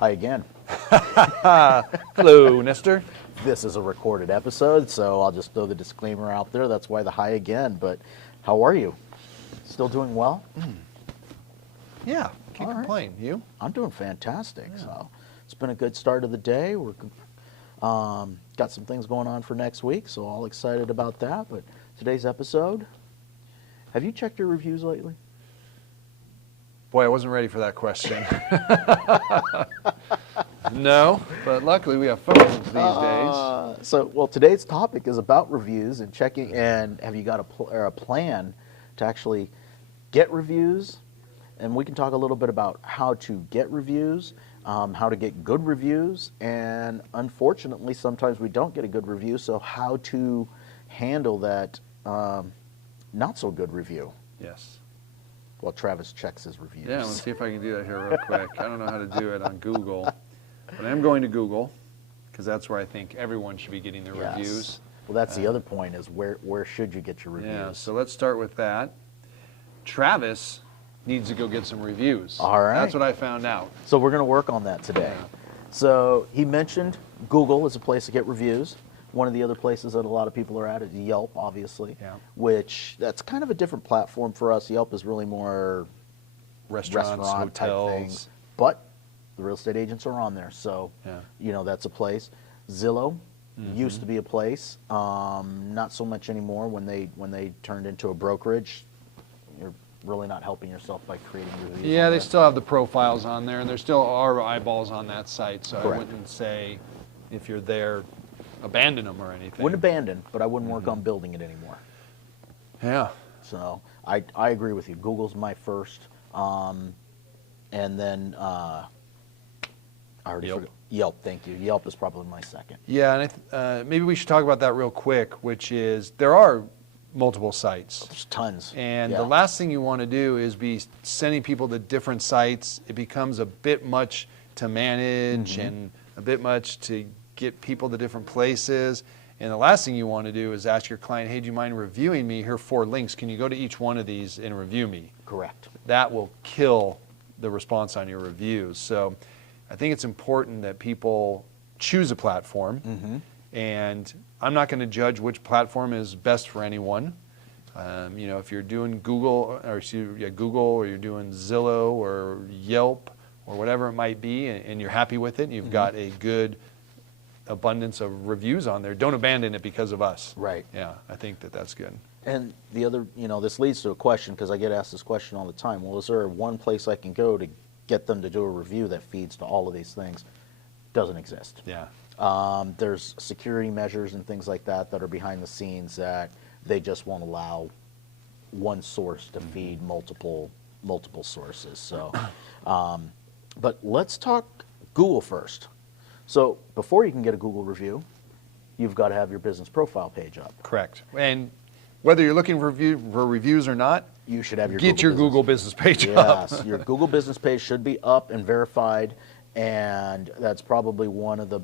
Hi again. Hello, Nestor. This is a recorded episode, so I'll just throw the disclaimer out there. That's why the hi again. But how are you? Still doing well? Yeah, can't All right. complain. You? I'm doing fantastic. Yeah. So it's been a good start of the day. We're got some things going on for next week, so all excited about that. But today's episode, have you checked your reviews lately? Boy, I wasn't ready for that question. No, but luckily we have phones these days. Well, today's topic is about reviews and checking. And have you got a plan to actually get reviews? And we can talk a little bit about how to get reviews, how to get good reviews, and unfortunately, sometimes we don't get a good review. So how to handle that not so good review? Yes. Well, Travis checks his reviews. Yeah, let's see if I can do that here real quick. I don't know how to do it on Google, but I am going to Google because that's where I think everyone should be getting their reviews. Well, that's the other point is where should you get your reviews? Yeah, so let's start with that. Travis needs to go get some reviews. All right. That's what I found out. So we're going to work on that today. Yeah. So he mentioned Google is a place to get reviews. One of the other places that a lot of people are at is Yelp, obviously, which that's kind of a different platform for us. Yelp is really more restaurant type hotels. things, but the real estate agents are on there, so that's a place. Zillow used to be a place, not so much anymore. When they turned into a brokerage, you're really not helping yourself by creating reviews. Yeah, they still have the profiles on there, and there still are eyeballs on that site. So Correct. I wouldn't say if you're there, abandon them or anything. Wouldn't abandon, but I wouldn't work on building it anymore. Yeah. So I agree with you. Google's my first, and then I already forgot. Yelp, thank you. Yelp is probably my second. Yeah, and maybe we should talk about that real quick, which is there are multiple sites. There's tons. And the last thing you want to do is be sending people to different sites. It becomes a bit much to manage and a bit much to get people to different places. And the last thing you want to do is ask your client, hey, do you mind reviewing me? Here are 4 links. Can you go to each one of these and review me? Correct. That will kill the response on your reviews. So I think it's important that people choose a platform. And I'm not going to judge which platform is best for anyone. If you're doing Google or you're doing Zillow or Yelp or whatever it might be, and you're happy with it, and you've got a good abundance of reviews on there, don't abandon it because of us. Right. Yeah, I think that's good. And the other, this leads to a question, because I get asked this question all the time. Well, is there one place I can go to get them to do a review that feeds to all of these things? Doesn't exist. Yeah. There's security measures and things like that are behind the scenes that they just won't allow one source to feed multiple sources. So, but let's talk Google first. So before you can get a Google review, you've got to have your business profile page up. Correct. And whether you're looking for reviews or not, you should have your Google business page up. Yes, your Google business page should be up and verified, and that's probably one of the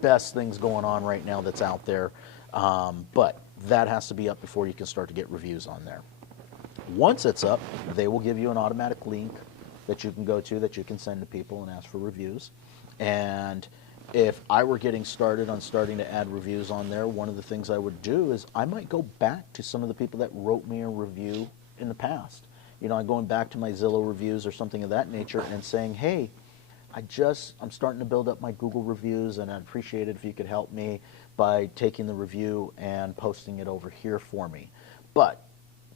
best things going on right now that's out there. But that has to be up before you can start to get reviews on there. Once it's up, they will give you an automatic link that you can go to that you can send to people and ask for reviews. And if I were getting started on starting to add reviews on there, one of the things I would do is I might go back to some of the people that wrote me a review in the past. I'm going back to my Zillow reviews or something of that nature and saying, hey, I'm starting to build up my Google reviews, and I'd appreciate it if you could help me by taking the review and posting it over here for me. But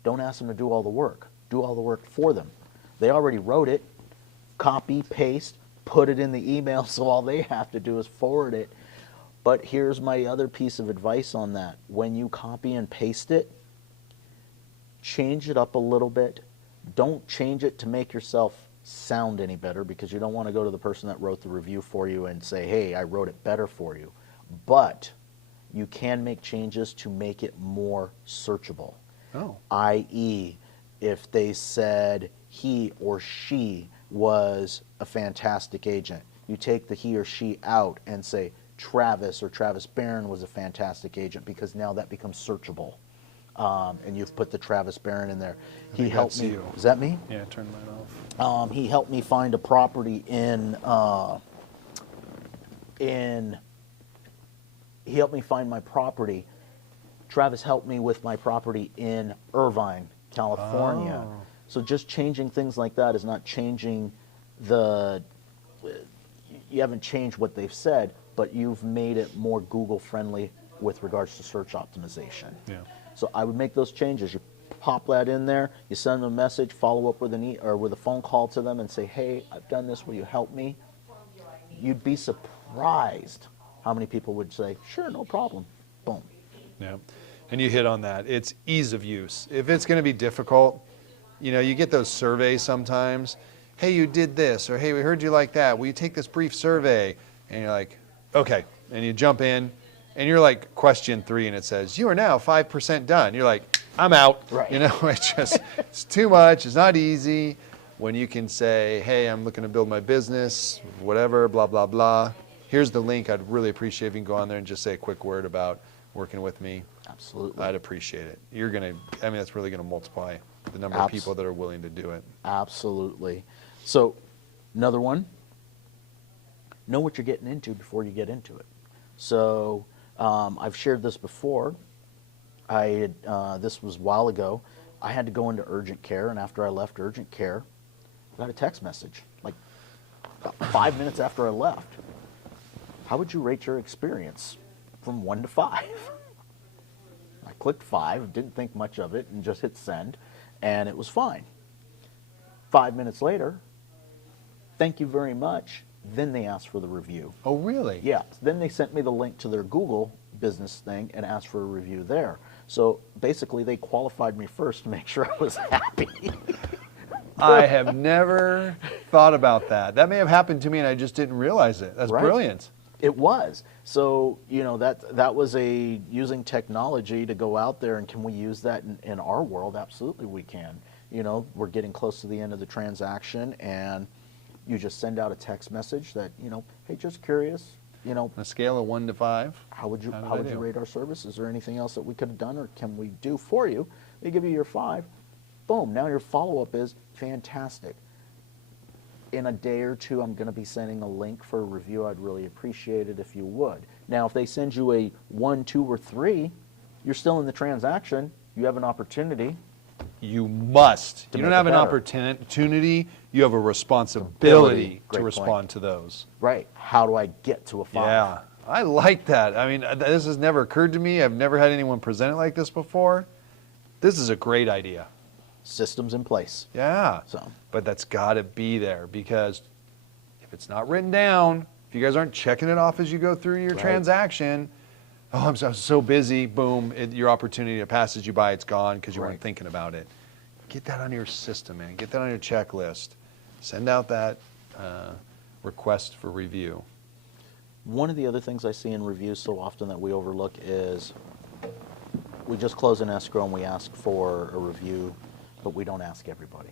don't ask them to do all the work. Do all the work for them. They already wrote it. Copy, paste, put it in the email, so all they have to do is forward it. But here's my other piece of advice on that. When you copy and paste it, change it up a little bit. Don't change it to make yourself sound any better, because you don't want to go to the person that wrote the review for you and say, hey, I wrote it better for you. But you can make changes to make it more searchable. I.e., if they said he or she was a fantastic agent, you take the he or she out and say Travis or Travis Barron was a fantastic agent, because now that becomes searchable. and you've put the Travis Barron in there. He think helped that's me. you. Is that me? Yeah, turn mine off. He helped me find a property he helped me find my property. Travis helped me with my property in Irvine, California. Oh. So just changing things like that is not changing you haven't changed what they've said, but you've made it more Google friendly with regards to search optimization. Yeah. So I would make those changes. You pop that in there, you send them a message, follow up with with a phone call to them and say, hey, I've done this, will you help me? You'd be surprised how many people would say, sure, no problem. Boom. Yeah, and you hit on that. It's ease of use. If it's going to be difficult, you get those surveys sometimes. Hey, you did this, or hey, we heard you like that. Will you take this brief survey? And you're like, okay. And you jump in, and you're like question 3, and it says, you are now 5% done. You're like, I'm out. Right. It's too much. It's not easy. When you can say, hey, I'm looking to build my business, whatever, blah, blah, blah. Here's the link. I'd really appreciate if you can go on there and just say a quick word about working with me. Absolutely. I'd appreciate it. That's really going to multiply the number of people that are willing to do it. Absolutely. So, another one, know what you're getting into before you get into it. So, I've shared this before. This was a while ago. I had to go into urgent care, and after I left urgent care, I got a text message, like about 5 minutes after I left. How would you rate your experience from 1 to 5? I clicked 5, didn't think much of it, and just hit send, and it was fine. 5 minutes later, thank you very much. Then they asked for the review. Oh, really? Yeah. Then they sent me the link to their Google business thing and asked for a review there. So basically, they qualified me first to make sure I was happy. I have never thought about that. That may have happened to me and I just didn't realize it. That's Right. brilliant. It was. So, that was using technology to go out there, and can we use that in our world? Absolutely we can. We're getting close to the end of the transaction, and you just send out a text message that, hey, just curious, On a scale of 1 to 5. how would you How did I do? rate our service? Is there anything else that we could have done, or can we do for you? They give you your 5. Boom. Now your follow-up is fantastic. In a day or two, I'm going to be sending a link for a review. I'd really appreciate it if you would. Now, if they send you a 1, 2, or 3, you're still in the transaction. You have an opportunity. You must. To You don't make have it an better. opportunity. You have a responsibility Great to point. respond to those. Right. How do I get to a 5? Yeah, I like that. I mean, this has never occurred to me. I've never had anyone present it like this before. This is a great idea. Systems in place. Yeah. So. But that's got to be there, because if it's not written down, if you guys aren't checking it off as you go through your Right. transaction, oh, I'm so busy, boom, your opportunity passes you by, it's gone because you Right. weren't thinking about it. Get that on your system, man. Get that on your checklist. Send out that request for review. One of the other things I see in reviews so often that we overlook is we just close an escrow and we ask for a review, but we don't ask everybody.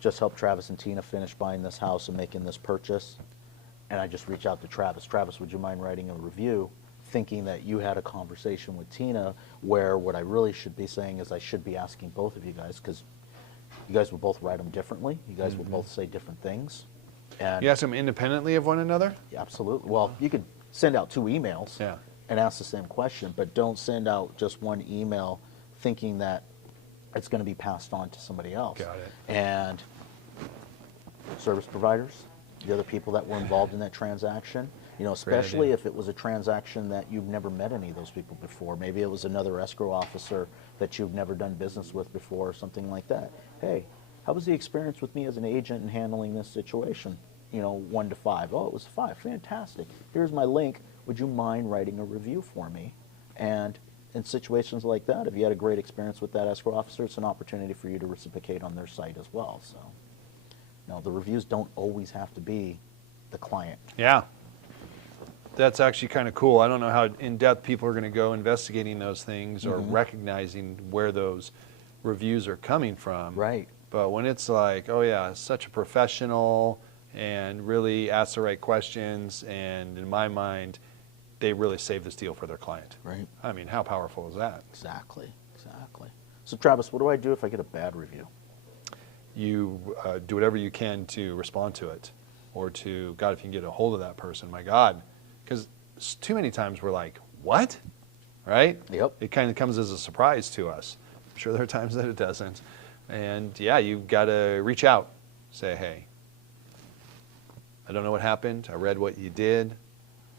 Just help Travis and Tina finish buying this house and making this purchase. And I just reach out to Travis. Travis, would you mind writing a review? Thinking that you had a conversation with Tina, where what I really should be saying is I should be asking both of you guys, because you guys will both write them differently. You guys will both say different things. And You ask them independently of one another? absolutely. Well, you could send out 2 emails Yeah. and ask the same question, but don't send out just one email thinking that it's going to be passed on to somebody else. Got it. And service providers, the other people that were involved in that transaction, especially idea. if it was a transaction that you've never met any of those people before. Maybe it was another escrow officer that you've never done business with before, or something like that. Hey, how was the experience with me as an agent in handling this situation? 1 to 5. Oh, it was 5. Fantastic. Here's my link. Would you mind writing a review for me? And in situations like that, if you had a great experience with that escrow officer, it's an opportunity for you to reciprocate on their site as well. So, the reviews don't always have to be the client. Yeah. That's actually kind of cool. I don't know how in-depth people are going to go investigating those things or recognizing where those reviews are coming from. Right. But when it's like, oh yeah, such a professional and really asks the right questions, and in my mind, they really saved this deal for their client. Right. I mean, how powerful is that? Exactly. So Travis, what do I do if I get a bad review? You do whatever you can to respond to it, or to, God, if you can get a hold of that person, my God. Because too many times we're like, what? Right? Yep. It kind of comes as a surprise to us. I'm sure there are times that it doesn't. And yeah, you've got to reach out. Say, hey, I don't know what happened. I read what you did,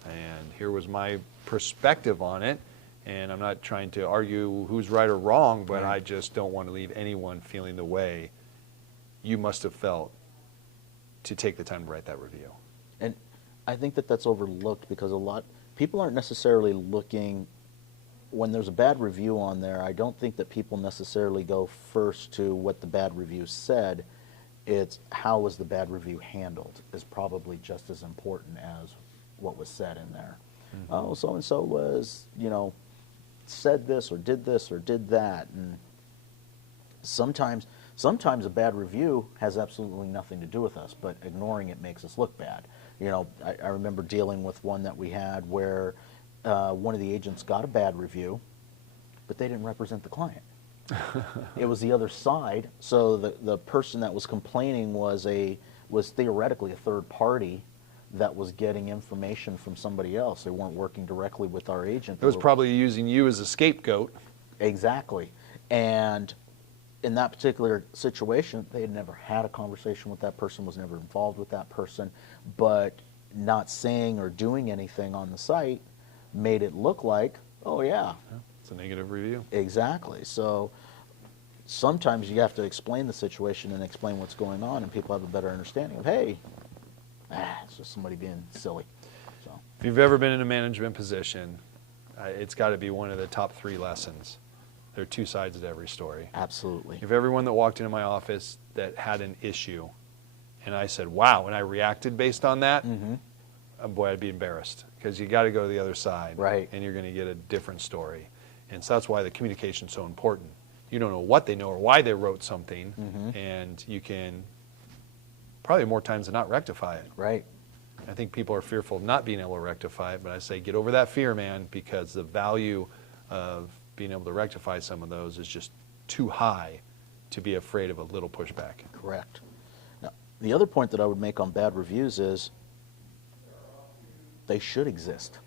and here was my perspective on it. And I'm not trying to argue who's right or wrong, but I just don't want to leave anyone feeling the way you must have felt to take the time to write that review. And I think that that's overlooked because people aren't necessarily looking, when there's a bad review on there, I don't think that people necessarily go first to what the bad review said. It's how was the bad review handled is probably just as important as what was said in there. Mm-hmm. Oh, so-and-so was, said this or did that. And sometimes a bad review has absolutely nothing to do with us, but ignoring it makes us look bad. I remember dealing with one that we had where one of the agents got a bad review, but they didn't represent the client. It was the other side. So the person that was complaining was theoretically a third party that was getting information from somebody else. They weren't working directly with our agent. It was probably using you as a scapegoat. Exactly. And in that particular situation, they had never had a conversation with that person, was never involved with that person, but not saying or doing anything on the site made it look like, oh yeah. It's a negative review. Exactly. So sometimes you have to explain the situation and explain what's going on, and people have a better understanding of, hey, it's just somebody being silly. So if you've ever been in a management position, it's got to be one of the top 3 lessons. There are 2 sides to every story. absolutely. If everyone that walked into my office that had an issue, and I said, wow, and I reacted based on that, boy, I'd be embarrassed, because you got to go to the other side, Right. and you're going to get a different story. And so that's why the communication is so important. You don't know what they know or why they wrote something, and you can probably more times than not rectify it. Right. I think people are fearful of not being able to rectify it, but I say get over that fear, man, because the value of being able to rectify some of those is just too high to be afraid of a little pushback. Correct. Now, the other point that I would make on bad reviews is they should exist.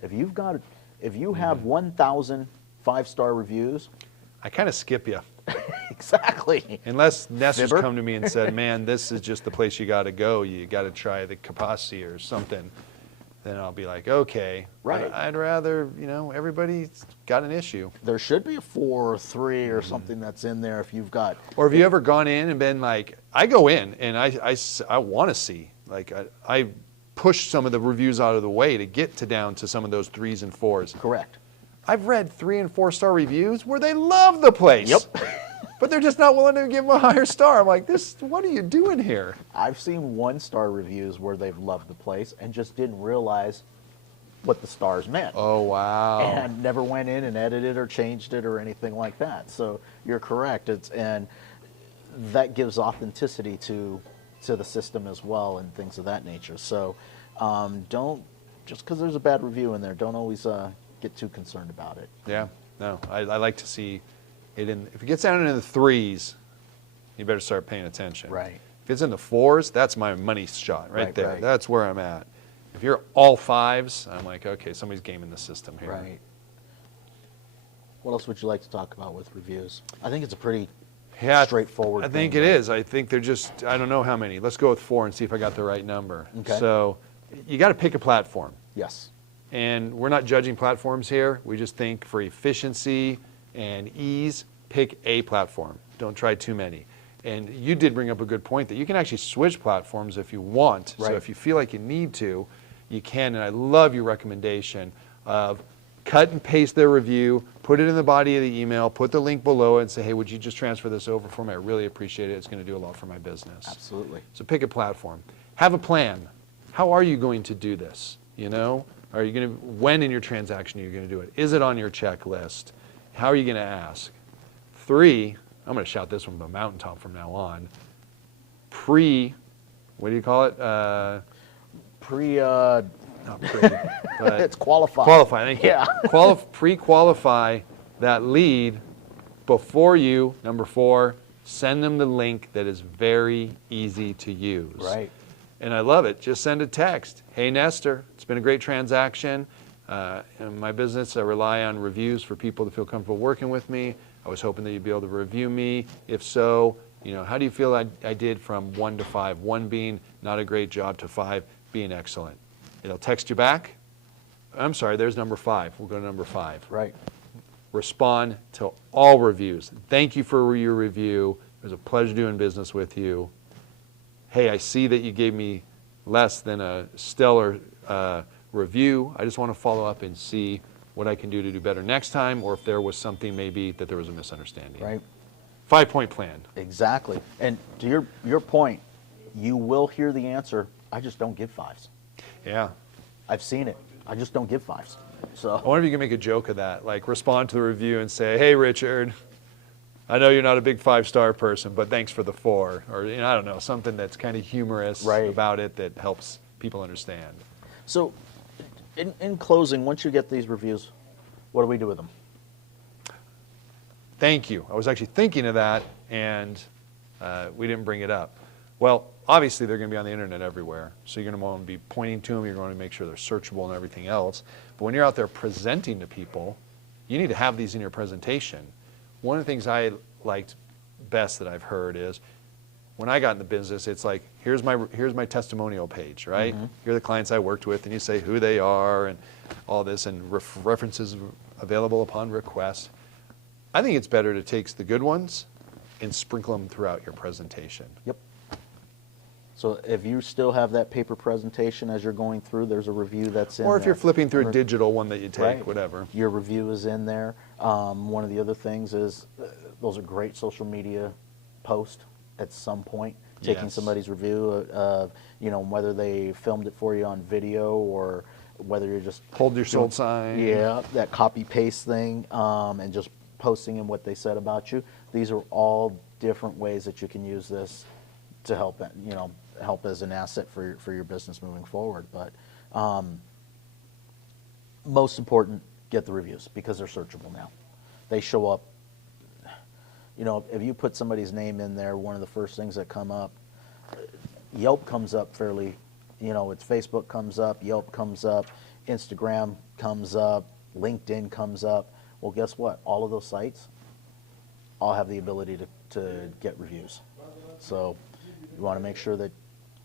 If you have 1,000 5-star reviews, I kind of skip you. exactly. Unless Nestor's Fibber? come to me and said, man, this is just the place you got to go. You got to try the capacity or something. Then I'll be like, okay. Right. But I'd rather, everybody's got an issue. There should be a 4 or 3 or something that's in there if you've got. Or have you ever gone in and been like, I go in and I want to see, like I push some of the reviews out of the way to get down to some of those 3s and 4s. Correct. I've read 3 and 4-star reviews where they love the place. Yep. But they're just not willing to give them a higher star. I'm like, what are you doing here? I've seen 1-star reviews where they've loved the place and just didn't realize what the stars meant. Oh, wow. And never went in and edited or changed it or anything like that. So you're correct. And that gives authenticity to the system as well and things of that nature. So don't, just because there's a bad review in there, don't always get too concerned about it. Yeah, no, I like to see it if it gets down into the 3s, you better start paying attention. Right. If it's in the 4s, that's my money shot right there. Right. That's where I'm at. If you're all 5s, I'm like, okay, somebody's gaming the system here. Right. What else would you like to talk about with reviews? I think it's a pretty straightforward I think thing, it right? is. I think they're just, I don't know how many. Let's go with 4 and see if I got the right number. Okay. So you got to pick a platform. Yes. And we're not judging platforms here. We just think for efficiency and ease, pick a platform. Don't try too many. And you did bring up a good point that you can actually switch platforms if you want. Right. So if you feel like you need to, you can. And I love your recommendation of cut and paste their review, put it in the body of the email, put the link below it and say, hey, would you just transfer this over for me? I really appreciate it. It's going to do a lot for my business. Absolutely. So pick a platform. Have a plan. How are you going to do this? Are you going to, when in your transaction are you going to do it? Is it on your checklist? How are you going to ask? 3, I'm going to shout this from the mountaintop from now on. What do you call it? not pretty, but It's qualified. qualify. Thank you. Yeah. Pre-qualify that lead before you. Number 4, send them the link that is very easy to use. Right. And I love it. Just send a text. Hey, Nestor, it's been a great transaction. In my business, I rely on reviews for people to feel comfortable working with me. I was hoping that you'd be able to review me. If so, how do you feel I did from 1 to 5? 1 being not a great job to 5 being excellent. It'll text you back. I'm sorry, there's number 5. We'll go to number 5. Right. Respond to all reviews. Thank you for your review. It was a pleasure doing business with you. Hey, I see that you gave me less than a stellar review. I just want to follow up and see what I can do to do better next time, or if there was something maybe that there was a misunderstanding. Right. 5-point plan. Exactly. And to your point, you will hear the answer, I just don't give 5s. Yeah. I've seen it. I just don't give 5s. So I wonder if you can make a joke of that, like respond to the review and say, hey, Richard, I know you're not a big 5-star person, but thanks for the 4. Or, I don't know, something that's kind of humorous about it that helps people understand. So in closing, once you get these reviews, what do we do with them? Thank you. I was actually thinking of that, and we didn't bring it up. Well, obviously they're going to be on the internet everywhere, so you're going to want to be pointing to them. You're going to make sure they're searchable and everything else. But when you're out there presenting to people, you need to have these in your presentation. One of the things I liked best that I've heard is when I got in the business, it's like, here's my testimonial page, right? Mm-hmm. Here are the clients I worked with, and you say who they are and all this, and references available upon request. I think it's better to take the good ones and sprinkle them throughout your presentation. Yep. So if you still have that paper presentation as you're going through, there's a review that's in there. Or if you're flipping through a digital one that you take, Right. whatever. Your review is in there. One of the other things is those are great social media posts at some point. Taking Yes. somebody's review, whether they filmed it for you on video or whether you're just Hold your sold sign. Yeah, that copy paste thing, and just posting in what they said about you. These are all different ways that you can use this to help as an asset for your business moving forward. But most important, get the reviews because they're searchable now. They show up. If you put somebody's name in there, one of the first things that come up, Yelp comes up fairly, it's Facebook comes up, Yelp comes up, Instagram comes up, LinkedIn comes up. Well, guess what? All of those sites all have the ability to get reviews. So you want to make sure that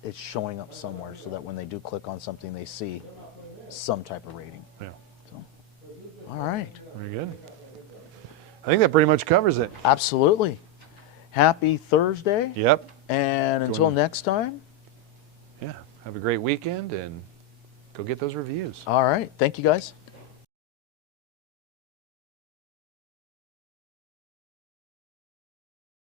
it's showing up somewhere so that when they do click on something, they see some type of rating. Yeah. So, all right. Very good. I think that pretty much covers it. Absolutely. Happy Thursday. Yep. And until next time. Yeah. Have a great weekend and go get those reviews. All right. Thank you, guys.